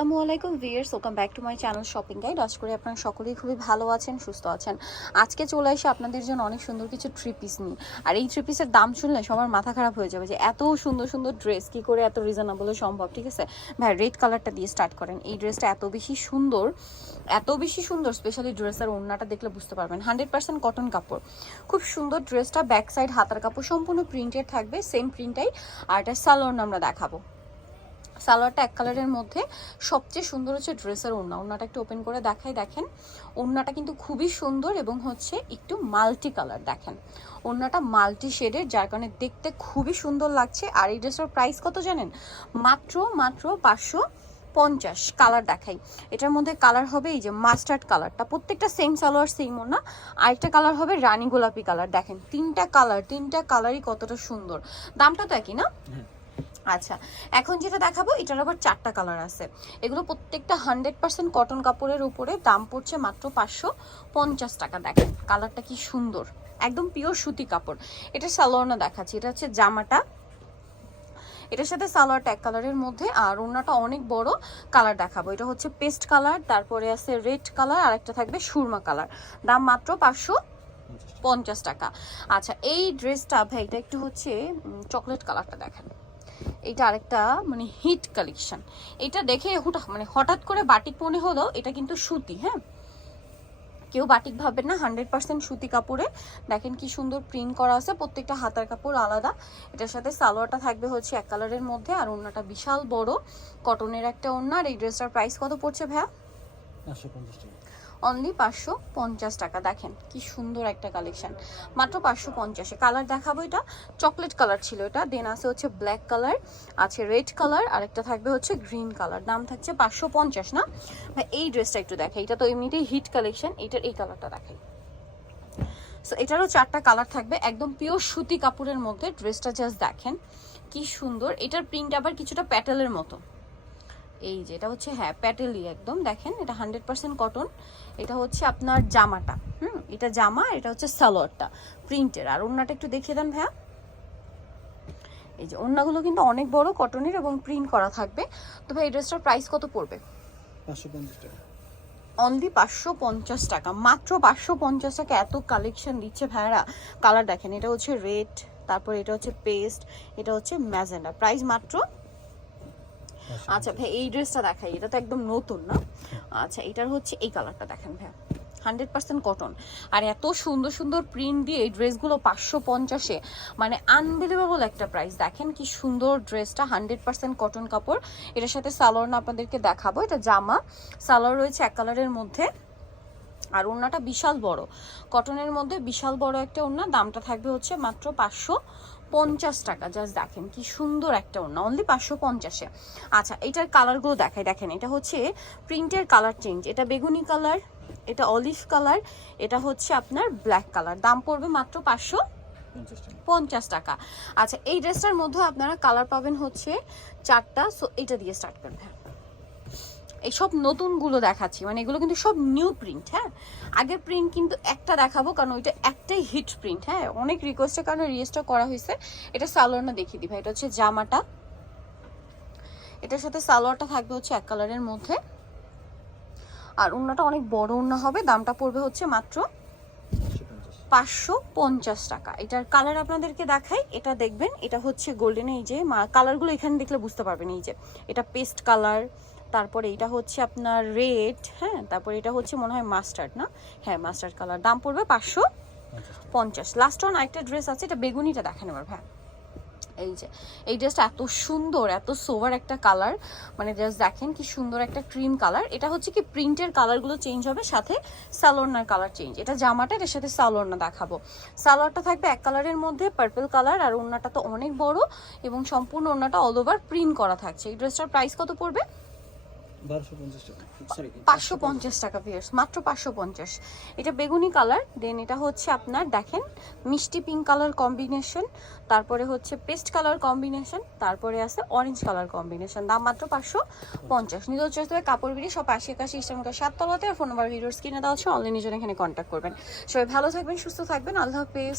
আসসালামু আলাইকুম viewers welcome back to my channel shopping guide আজ করে আপনারা সকলেই খুবই ভালো আছেন, সুস্থ আছেন। আজকে চলে এসে আপনাদের জন্য অনেক সুন্দর কিছু থ্রি পিস নিই আর এই থ্রি পিসের দাম শুনলে সবার মাথা খারাপ হয়ে যাবে যে এত সুন্দর সুন্দর ড্রেস কি করে এত রিজনেবলে সম্ভব, ঠিক আছে? ভাই রেড কালারটা দিয়ে স্টার্ট করেন। এই ড্রেসটা এত বেশি সুন্দর, এত বেশি সুন্দর স্পেশালি ড্রেসের ওড়নাটা দেখলে বুঝতে পারবেন। হান্ড্রেড পার্সেন্ট কটন কাপড়। খুব সুন্দর ড্রেসটা ব্যাক সাইড হাতার কাপড় সম্পূর্ণ প্রিন্টেড থাকবে সেম প্রিন্টাই আর এটা সালোয়ার আমরা দেখাবো। সালোয়ারটা এক কালারের মধ্যে। সবচেয়ে সুন্দর হচ্ছে ড্রেসের ওড়না। ওড়নাটা একটু ওপেন করে দেখাই, দেখেন। ওড়নাটা কিন্তু খুবই সুন্দর এবং হচ্ছে একটু মাল্টি কালার দেখেন। ওড়নাটা মাল্টি শেডের যার কারণে দেখতে খুবই সুন্দর লাগছে। আর এই ড্রেসের প্রাইস কত জানেন? মাত্র মাত্র পাঁচশো পঞ্চাশ কালার দেখাই। এটার মধ্যে কালার হবে এই যে মাস্টার্ড কালারটা প্রত্যেকটা সেম সালোয়ার সেম ওনা আরেকটা কালার হবে রানী গোলাপি কালার দেখেন। তিনটা কালার তিনটা কালারই কতটা সুন্দর। দামটা তো একই না? আচ্ছা এখন যেটা দেখাবো, এটার আবার চারটা কালার আছে। এগুলো প্রত্যেকটা হান্ড্রেড পার্সেন্ট কটন কাপড়ের উপরে দাম পড়ছে মাত্র পাঁচশো পঞ্চাশ টাকা। দেখেন কালারটা কি সুন্দর। একদম পিওর সুতি কাপড়। এটা সালোয়ারনা দেখাচ্ছি, এটা হচ্ছে জামাটা। এটার সাথে সালোয়ারটা এক কালারের মধ্যে, আর ওড়নাটা অনেক বড় কালার দেখাবো। এটা হচ্ছে পেস্ট কালার তারপরে আছে রেড কালার আর একটা থাকবে সুরমা কালার দাম মাত্র পাঁচশো পঞ্চাশ টাকা। আচ্ছা এই ড্রেসটা ভাই, এটা একটু হচ্ছে চকলেট কালারটা দেখেন। এটা আরেকটা মানে হিট কালেকশন। এটা দেখে হুট মানে হঠাৎ করে বাটিক মনে হলো, এটা কিন্তু সুতি হ্যাঁ? কেউ বাটিক ভাববেন না, হান্ড্রেড পার্সেন্ট সুতি কাপড়ে। দেখেন কি সুন্দর প্রিন্ট করা আছে, প্রত্যেকটা হাতার কাপড় আলাদা। এটার সাথে সালোয়ারটা থাকবে হচ্ছে এক কালারের মধ্যে, আর ওড়নাটা বিশাল বড়। কটনের একটা ওড়না, আর এই ড্রেসটার প্রাইস কত পড়ছে ভাইয়া? অনলি পাঁচশো পঞ্চাশ টাকা। দেখেন, কি সুন্দর একটা কালেকশন মাত্র পাঁচশো পঞ্চাশে। কালার দেখাবো এটা। চকলেট কালার ছিল এটা। দেন আছে হচ্ছে ব্ল্যাক কালার আছে রেড কালার আর একটা থাকবে হচ্ছে গ্রিন কালার দাম থাকছে পাঁচশো পঞ্চাশ, না? এই ড্রেসটা একটু দেখাই। এটা তো এমনিতেই হিট কালেকশন এটার এই কালারটা দেখাই। সো এটারও চারটা কালার থাকবে। একদম পিওর সুতি কাপড়ের মধ্যে ড্রেসটা জাস্ট দেখেন। কি সুন্দর। এটার প্রিন্ট আবার কিছুটা প্যাটেলের মতো। এই যে এটা হচ্ছে হ্যাঁ প্যাটেলই একদম দেখেন এটা হান্ড্রেড পার্সেন্ট কটন এটা হচ্ছে আপনার জামাটা হুম? এটা জামা এটা হচ্ছে সালোয়ারটা প্রিন্টের। আর ওড়নাটা একটু দেখিয়ে দেন ভাইয়া। এই যে ওড়নাগুলো কিন্তু অনেক বড় কটনের এবং প্রিন্ট করা থাকবে। তো ভাই এই ড্রেসটার প্রাইস কত পড়বে? পাঁচশো পঞ্চাশ টাকা। অনলি পাঁচশো পঞ্চাশ টাকা মাত্র পাঁচশো পঞ্চাশ টাকা। এত কালেকশন দিচ্ছে ভাইয়ারা। কালার দেখেন এটা হচ্ছে রেড তারপর এটা হচ্ছে পেস্ট এটা হচ্ছে ম্যাজেন্ডা। প্রাইস মাত্র আচ্ছা ভাই, এই ড্রেসটা দেখাই, এটা তো একদম নতুন না? আচ্ছা এটার হচ্ছে এই কালারটা দেখেন ভাই। হান্ড্রেড পার্সেন্ট কটন আর এত সুন্দর সুন্দর প্রিন্ট দিয়ে এই ড্রেসগুলো পাঁচশো পঞ্চাশে মানে আনবিলিভেবল একটা প্রাইস দেখেন কি সুন্দর ড্রেসটা হান্ড্রেড পার্সেন্ট কটন কাপড়। এটার সাথে সালোয়ার না আপনাদেরকে দেখাবো, এটা জামা। সালোয়ার রয়েছে এক কালারের মধ্যে। আর ওড়নাটা বিশাল বড়। কটনের মধ্যে বিশাল বড় একটা ওড়না, দামটা থাকবে হচ্ছে মাত্র পাঁচশো পঞ্চাশ টাকা জাস্ট দেখেন কি সুন্দর একটা ওড়না অনলি পাঁচশো পঞ্চাশে। আচ্ছা এটার কালারগুলো দেখাই দেখেন এটা হচ্ছে প্রিন্টের কালার চেঞ্জ এটা বেগুনি কালার এটা অলিভ কালার এটা হচ্ছে আপনার ব্ল্যাক কালার দাম পড়বে মাত্র পাঁচশো পঞ্চাশ টাকা। আচ্ছা এই ড্রেসটার মধ্যে আপনারা কালার পাবেন হচ্ছে চারটা সো এটা দিয়ে স্টার্ট করবে এই সব নতুনগুলো দেখাচ্ছি। মানে এগুলো কিন্তু সব নিউ প্রিন্ট হ্যাঁ? আগের প্রিন্ট কিন্তু একটা দেখাবো, কারণ ওইটা একটাই হিট প্রিন্ট হ্যাঁ? অনেক রিকোয়েস্টের কারণে রিয়েস্টটা করা হয়েছে। এটা সালোয়ারটা দেখিয়ে ভাই, এটা হচ্ছে জামাটা। এটার সাথে সালোয়ারটা থাকবে হচ্ছে এক কালারের মধ্যে। আর ওড়নাটা অনেক বড় ওড়না হবে, দামটা পড়বে হচ্ছে মাত্র পাঁচশো পঞ্চাশ টাকা। এটার কালার আপনাদেরকে দেখাই, এটা দেখবেন, এটা হচ্ছে গোল্ডেন এই যে কালারগুলো এখানে দেখলে বুঝতে পারবেন, এই যে, এটা পেস্ট কালার তারপরে এটা হচ্ছে আপনার রেড হ্যাঁ? তারপরে এটা হচ্ছে মনে হয় মাস্টার্ড, না? হ্যাঁ মাস্টার্ড কালার। দাম পড়বে পাঁচশো পঞ্চাশ। লাস্ট ওয়ান আরেকটা ড্রেস আছে, এটা বেগুনিটা দেখেন এবার, ভাই। এই যে, এই ড্রেসটা এত সুন্দর, এত সোভার একটা কালার মানে জাস্ট দেখেন কি সুন্দর একটা ক্রিম কালার এটা হচ্ছে কি প্রিন্টের কালারগুলো চেঞ্জ হবে, সাথে সালোয়ারনার কালার চেঞ্জ এটা জামাটা, এটার সাথে সালোয়ারনা দেখাবো। সালোয়ারটা থাকবে এক কালারের মধ্যে পার্পল কালার আর ওড়নাটা তো অনেক বড়, এবং সম্পূর্ণ ওড়নাটা অল ওভার প্রিন্ট করা থাকছে। এই ড্রেসটার প্রাইস কত পড়বে বারোশো পঞ্চাশ টাকা সরি পাঁচশো পঞ্চাশ টাকা পিয়ার্স মাত্র পাঁচশো পঞ্চাশ। এটা বেগুনি কালার দেন এটা হচ্ছে আপনার দেখেন, মিষ্টি পিঙ্ক কালার কম্বিনেশন তারপরে হচ্ছে পেস্ট কালার কম্বিনেশন তারপরে আছে অরেঞ্জ কালার কম্বিনেশন দাম মাত্র পাঁচশো পঞ্চাশ। নিদল চয়েস কাপড় বিড়ি, সব পাশে কাশি ইস্টামকা সাততলাতে আর ফোন নাম্বার ভিডিওর স্ক্রিনে দেওয়া হচ্ছে অনলাইনে জন্য এখানে কন্ট্যাক্ট করবেন। সবাই ভালো থাকবেন, সুস্থ থাকবেন, আল্লাহ হাফেজ।